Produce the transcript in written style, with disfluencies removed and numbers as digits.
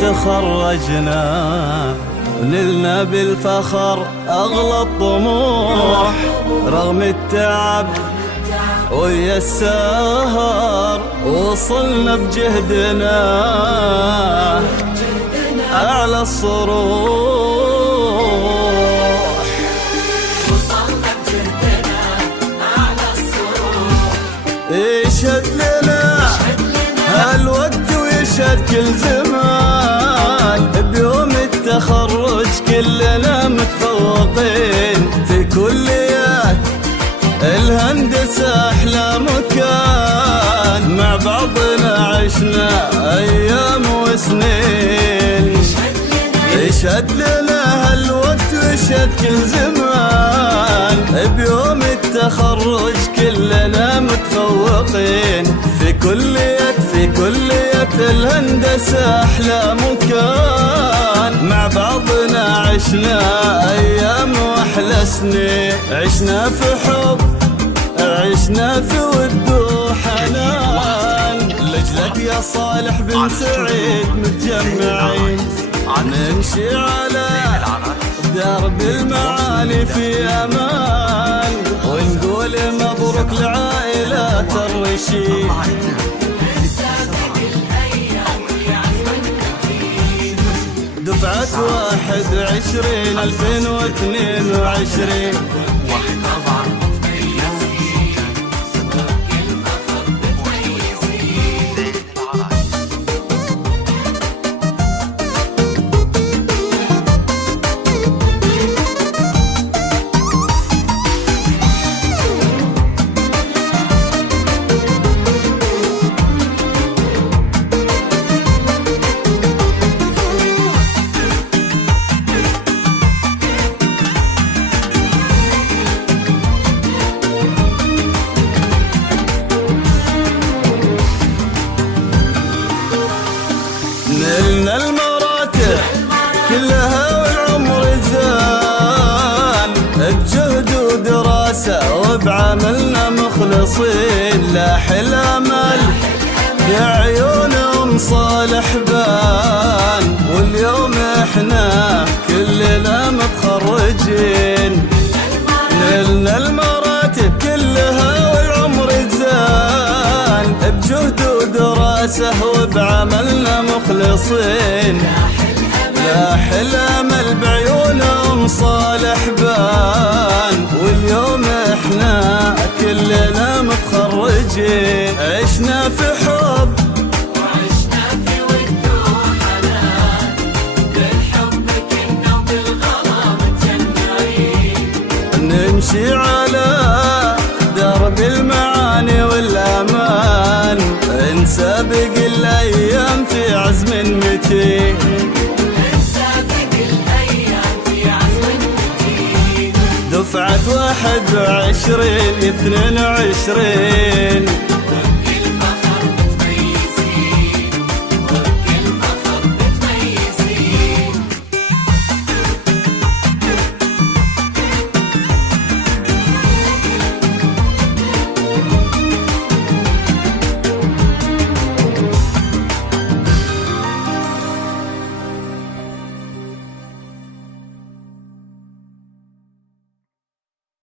تخرجنا نلنا بالفخر أغلى الطموح، رغم التعب ويا السهر وصلنا بجهدنا أعلى الصروح. وصلنا بجهدنا أعلى الصروح. يشهد لنا هالوقت ويشهد كل زمان، بيوم التخرج كلنا متفوقين في كليات الهندسة أحلى مكان، مع بعضنا عشنا أيام وسنين. يشهد لنا هالوقت ويشهد كل زمان، بيوم التخرج كلنا متفوقين في كلية الهندسة أحلى مكان، مع بعضنا عشنا أيام وأحلى سنين. عشنا في حب، عشنا في ود وحنان، لجلك يا صالح بن سعيد متجمعين، نمشي على درب المعالي في أمان، ونقول مبروك لعائلات الرشيد. دفعة 21/2022. نلنا المراتب كلها والعمر زان، بجهد ودراسة وبعملنا مخلصين، لاح الأمل يا عيونهم صالح بان، واليوم احنا كلنا متخرجين. نلنا المراتب كلها والعمر زان، بجهد ودراسة وبعملنا مخلصين، لاح الأمل بعيونهم صالح بان، واليوم احنا كلنا متخرجين. عشنا في حب وعشنا في ود وحنان، بالحب كنا وبالغلا متجمعين، نمشي على درب المعاني والأمان، نسابق الأيام في عزم متين. نسابق الأيام في عزم متين. دفعة 21/22.